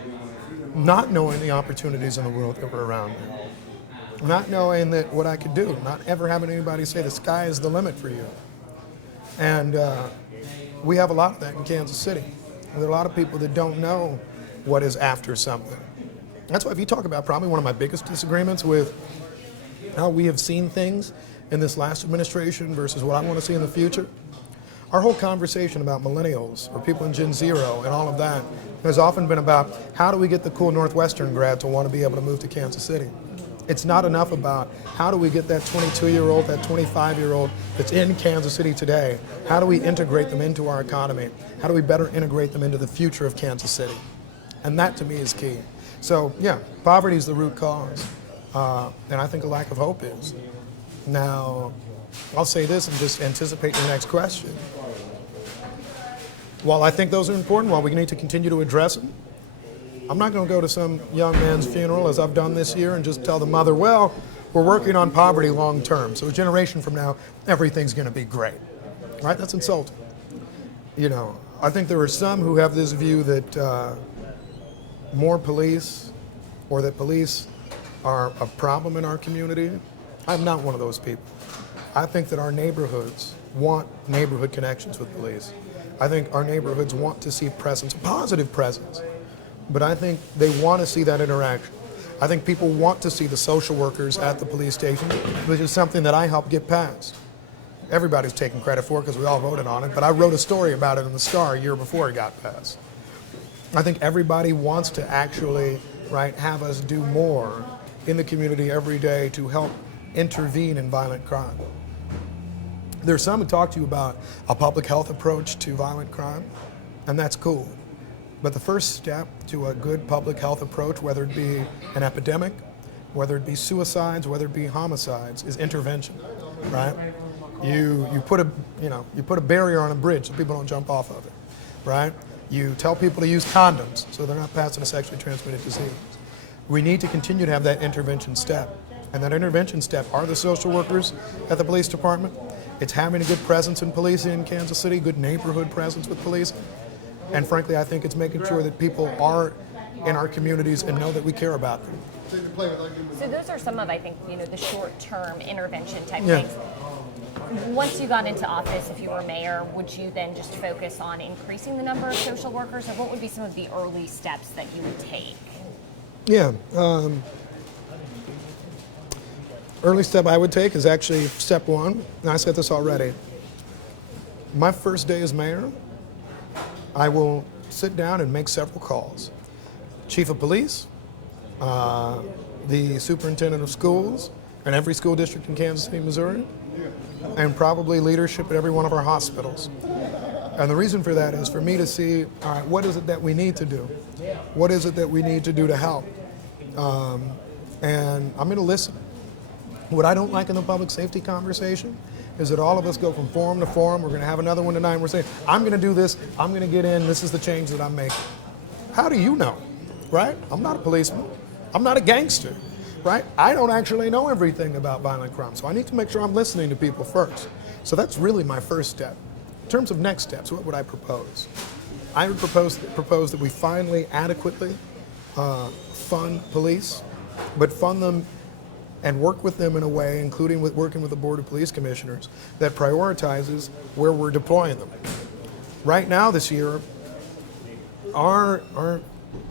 not knowing the opportunities in the world that were around me. Not knowing that what I could do, not ever having anybody say the sky is the limit for you. And we have a lot of that in Kansas City. There are a lot of people that don't know what is after something. That's why if you talk about probably one of my biggest disagreements with how we have seen things in this last administration versus what I want to see in the future, our whole conversation about millennials or people in Gen Zero and all of that has often been about how do we get the cool Northwestern grad to want to be able to move to Kansas City. It's not enough about how do we get that 22-year-old, that 25-year-old that's in Kansas City today, how do we integrate them into our economy? How do we better integrate them into the future of Kansas City? And that to me is key. So yeah, poverty is the root cause, and I think a lack of hope is. Now, I'll say this and just anticipate your next question. While I think those are important, while we need to continue to address them, I'm not going to go to some young man's funeral, as I've done this year, and just tell the mother, well, we're working on poverty long term, so a generation from now, everything's going to be great. Right? That's insulting. I think there are some who have this view that more police, or that police are a problem in our community. I'm not one of those people. I think that our neighborhoods want neighborhood connections with police. I think our neighborhoods want to see presence, positive presence. But I think they want to see that interaction. I think people want to see the social workers at the police station, which is something that I helped get passed. Everybody's taking credit for it because we all voted on it, but I wrote a story about it in the Star a year before it got passed. I think everybody wants to actually, have us do more in the community every day to help intervene in violent crime. There's some who talk to you about a public health approach to violent crime, and that's cool. But the first step to a good public health approach, whether it be an epidemic, whether it be suicides, whether it be homicides, is intervention, right? You put a barrier on a bridge so people don't jump off of it, right? You tell people to use condoms so they're not passing a sexually transmitted disease. We need to continue to have that intervention step. And that intervention step are the social workers at the police department. It's having a good presence in policing in Kansas City, good neighborhood presence with policing. And frankly, I think it's making sure that people are in our communities and know that we care about them. So those are some of, I think, the short-term intervention type things. Once you got into office, if you were mayor, would you then just focus on increasing the number of social workers, or what would be some of the early steps that you would take? Yeah. early step I would take is actually step one, and I said this already. My first day as mayor, I will sit down and make several calls. Chief of police, the superintendent of schools in every school district in Kansas City, Missouri, and probably leadership at every one of our hospitals. And the reason for that is for me to see, all right, what is it that we need to do? What is it that we need to do to help? And I'm going to listen. What I don't like in the public safety conversation is that all of us go from forum to forum. We're going to have another one tonight, and we're saying, I'm going to do this, I'm going to get in, this is the change that I'm making. How do you know, right? I'm not a policeman. I'm not a gangster, right? I don't actually know everything about violent crime, so I need to make sure I'm listening to people first. So that's really my first step. In terms of next steps, what would I propose? I would propose that we finally adequately fund police, but fund them and work with them in a way, including with working with the Board of Police Commissioners, that prioritizes where we're deploying them. Right now this year, our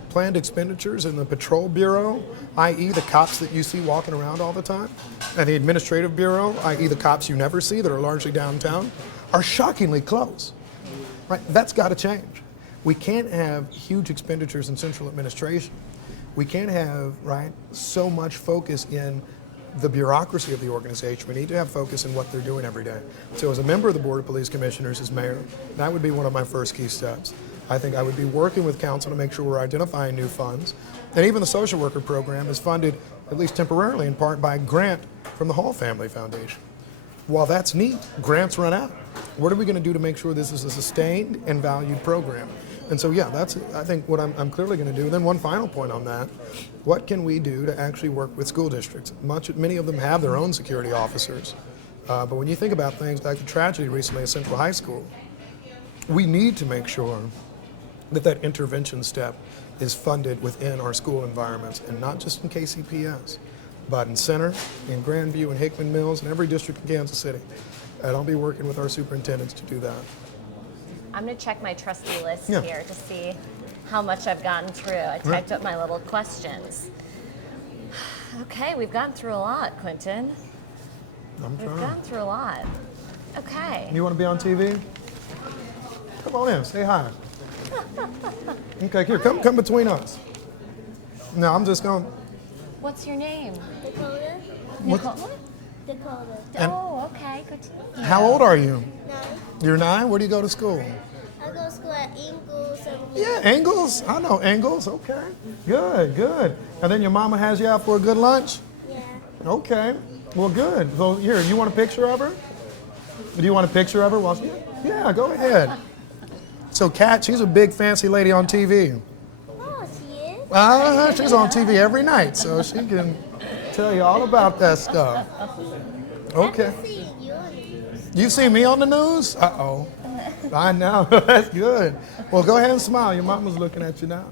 planned expenditures in the Patrol Bureau, i.e. the cops that you see walking around all the time, and the Administrative Bureau, i.e. the cops you never see that are largely downtown, are shockingly close. Right? That's got to change. We can't have huge expenditures in central administration. We can't have, right, so much focus in the bureaucracy of the organization. We need to have focus in what they're doing every day. So as a member of the Board of Police Commissioners, as mayor, that would be one of my first key steps. I think I would be working with council to make sure we're identifying new funds. And even the social worker program is funded, at least temporarily, in part by a grant from the Hall Family Foundation. While that's neat, grants run out. What are we going to do to make sure this is a sustained and valued program? And so, yeah, that's, I think, what I'm clearly going to do. And then one final point on that, what can we do to actually work with school districts? Many of them have their own security officers. But when you think about things like the tragedy recently at Central High School, we need to make sure that that intervention step is funded within our school environments, and not just in KCPS, but in Center, in Grandview, and Hickman Mills, and every district in Kansas City. And I'll be working with our superintendents to do that. I'm going to check my trusty list here to see how much I've gotten through. I typed up my little questions. Okay, we've gotten through a lot, Quinton. We've gotten through a lot. Okay. You want to be on TV? Come on in, say hi. Okay, here, come between us. No, I'm just going. What's your name? Dakota. Nicole? Dakota. Oh, okay. Good to meet you. How old are you? 9. You're 9? Where do you go to school? I go to school at Ingles. Yeah, Engels. I know Engels. Okay. Good, good. And then your mama has you out for a good lunch? Yeah. Okay. Well, good. So here, you want a picture of her? Do you want a picture of her? Well, yeah, go ahead. So Kat, she's a big fancy lady on TV. Oh, she is? She's on TV every night, so she can tell you all about that stuff. Okay. I've seen you on the news. You see me on the news? Uh-oh. I know. That's good. Well, go ahead and smile. Your mama's looking at you now.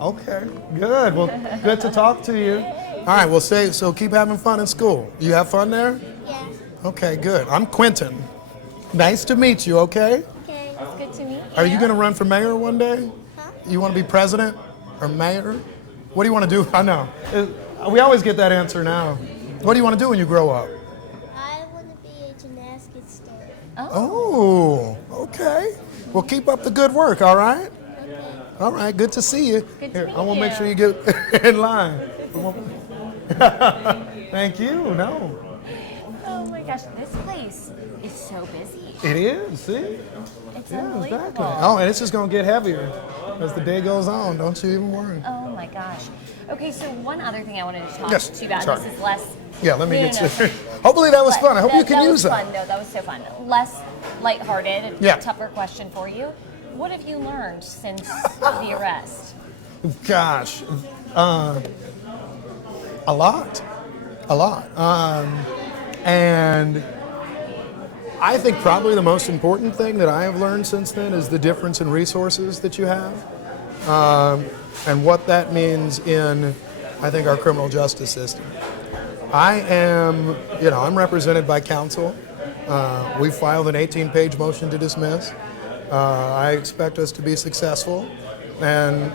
Okay. Good. Well, good to talk to you. All right. Well, so keep having fun in school. You have fun there? Yeah. Okay, good. I'm Quinton. Nice to meet you, okay? Okay. It's good to meet you. Are you going to run for mayor one day? Huh? You want to be president or mayor? What do you want to do? I know. We always get that answer now. What do you want to do when you grow up? I want to be a gymnastics star. Oh, okay. Well, keep up the good work, all right? Okay. All right, good to see you. Good to Here, meet I want to make you. sure you get in line. Thank you. No. Oh my gosh, this place is so busy. It is, see? It's Yeah, unbelievable. exactly. Oh, and it's just going to get heavier as the day goes on. Don't you even worry. Oh my gosh. Okay, so one other thing I wanted to talk Yes, to you about. sorry. This is less. Yeah, let me No, get no, you. no. Hopefully that was But fun. I hope you can use that. that. Was fun. No, that was so fun. Less lighthearted. Yeah. Tougher question for you. What have you learned since the arrest? Gosh, a lot. And I think probably the most important thing that I have learned since then is the difference in resources that you have, and what that means in, I think, our criminal justice system. I'm represented by counsel. We filed an 18-page motion to dismiss. I expect us to be successful, and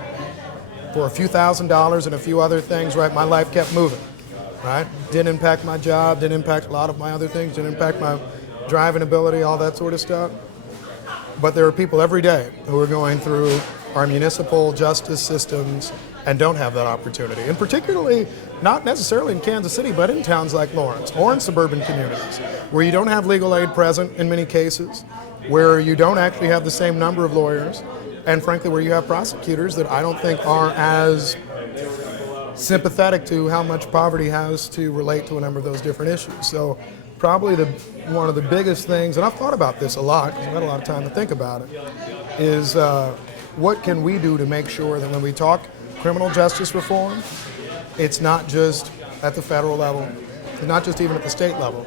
for a few $1,000s and a few other things, right, my life kept moving, right? Didn't impact my job, didn't impact a lot of my other things, didn't impact my driving ability, all that sort of stuff. But there are people every day who are going through our municipal justice systems and don't have that opportunity. And particularly, not necessarily in Kansas City, but in towns like Lawrence or in suburban communities, where you don't have legal aid present in many cases, where you don't actually have the same number of lawyers, and frankly, where you have prosecutors that I don't think are as sympathetic to how much poverty has to relate to a number of those different issues. So probably one of the biggest things, and I've thought about this a lot because I've had a lot of time to think about it, is what can we do to make sure that when we talk criminal justice reform, it's not just at the federal level, it's not just even at the state level,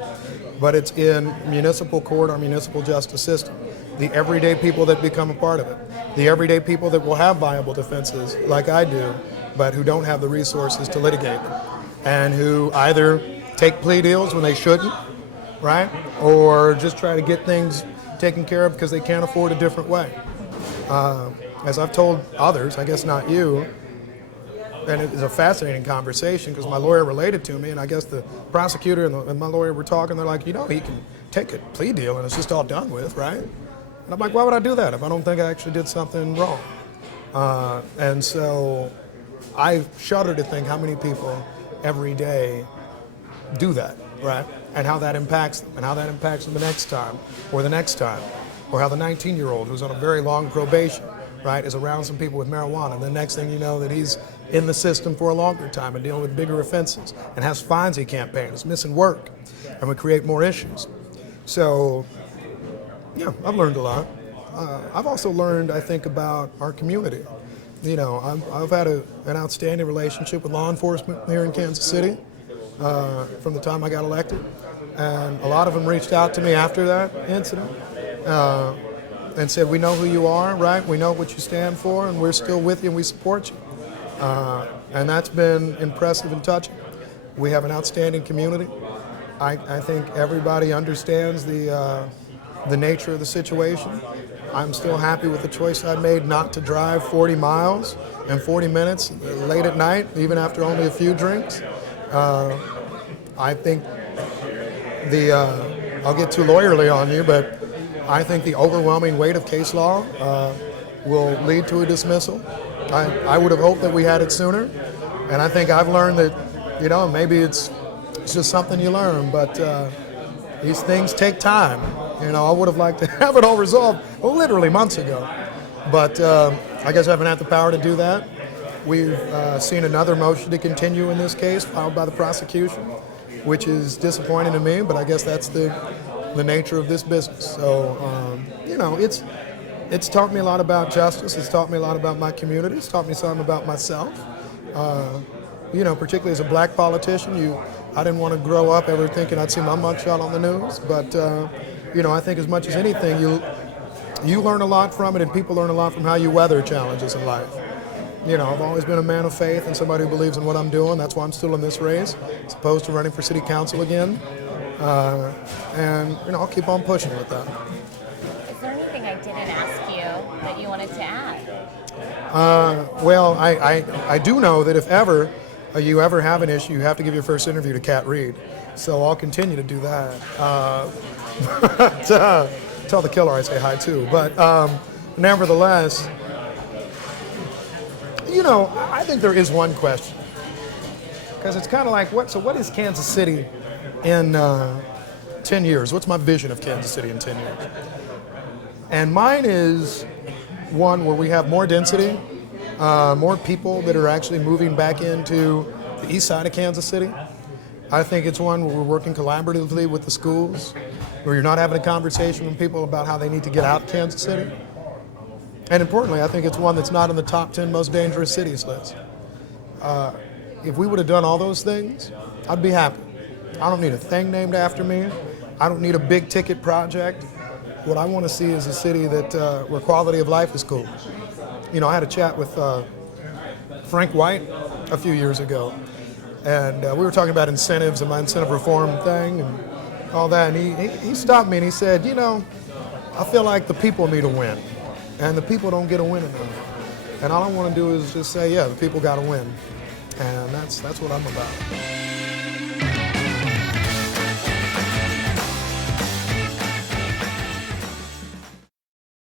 but it's in municipal court or municipal justice system. The everyday people that become a part of it, the everyday people that will have viable defenses like I do, but who don't have the resources to litigate them, and who either take plea deals when they shouldn't, right? Or just try to get things taken care of because they can't afford a different way. As I've told others, I guess not you, and it was a fascinating conversation because my lawyer related to me, and I guess the prosecutor and my lawyer were talking. They're like, you know, he can take a plea deal and it's just all done with, right? And I'm like, why would I do that if I don't think I actually did something wrong? And so I shudder to think how many people every day do that, right? And how that impacts them, and how that impacts them the next time, or the next time, or how the 19-year-old who's on a very long probation, right, is around some people with marijuana, and the next thing you know that he's in the system for a longer time and dealing with bigger offenses and has fines he can't pay and is missing work, and we create more issues. So, yeah, I've learned a lot. I've also learned, I think, about our community. You know, I've had an outstanding relationship with law enforcement here in Kansas City from the time I got elected, and a lot of them reached out to me after that incident and said, we know who you are, right? We know what you stand for, and we're still with you and we support you. And that's been impressive and touching. We have an outstanding community. I think everybody understands the nature of the situation. I'm still happy with the choice I made not to drive 40 miles and 40 minutes late at night, even after only a few drinks. I think I'll get too lawyerly on you, but I think the overwhelming weight of case law will lead to a dismissal. I would have hoped that we had it sooner, and I think I've learned that, you know, maybe it's just something you learn, but these things take time. You know, I would have liked to have it all resolved literally months ago, but I guess I haven't had the power to do that. We've seen another motion to continue in this case filed by the prosecution, which is disappointing to me, but I guess that's the nature of this business. So, you know, it's taught me a lot about justice. It's taught me a lot about my community. It's taught me something about myself. You know, particularly as a black politician, I didn't want to grow up ever thinking I'd see my mugshot on the news. But, you know, I think as much as anything, you learn a lot from it, and people learn a lot from how you weather challenges in life. You know, I've always been a man of faith and somebody who believes in what I'm doing. That's why I'm still in this race, as opposed to running for city council again. And, you know, I'll keep on pushing with that. Is there anything I didn't ask you that you wanted to add? Well, I do know that if ever you ever have an issue, you have to give your first interview to Kat Reed. So I'll continue to do that. But, tell the killer I say hi too. But nevertheless, you know, I think there is one question. Because it's kind of like, what is Kansas City in 10 years? What's my vision of Kansas City in 10 years? And mine is one where we have more density, more people that are actually moving back into the east side of Kansas City. I think it's one where we're working collaboratively with the schools, where you're not having a conversation with people about how they need to get out of Kansas City. And importantly, I think it's one that's not in the top 10 most dangerous cities list. If we would have done all those things, I'd be happy. I don't need a thing named after me. I don't need a big ticket project. What I want to see is a city that where quality of life is cool. You know, I had a chat with Frank White a few years ago, and we were talking about incentives and my incentive reform thing and all that, and he stopped me and he said, you know, I feel like the people need a win, and the people don't get a win enough. And all I want to do is just say, yeah, the people got to win. And that's what I'm about.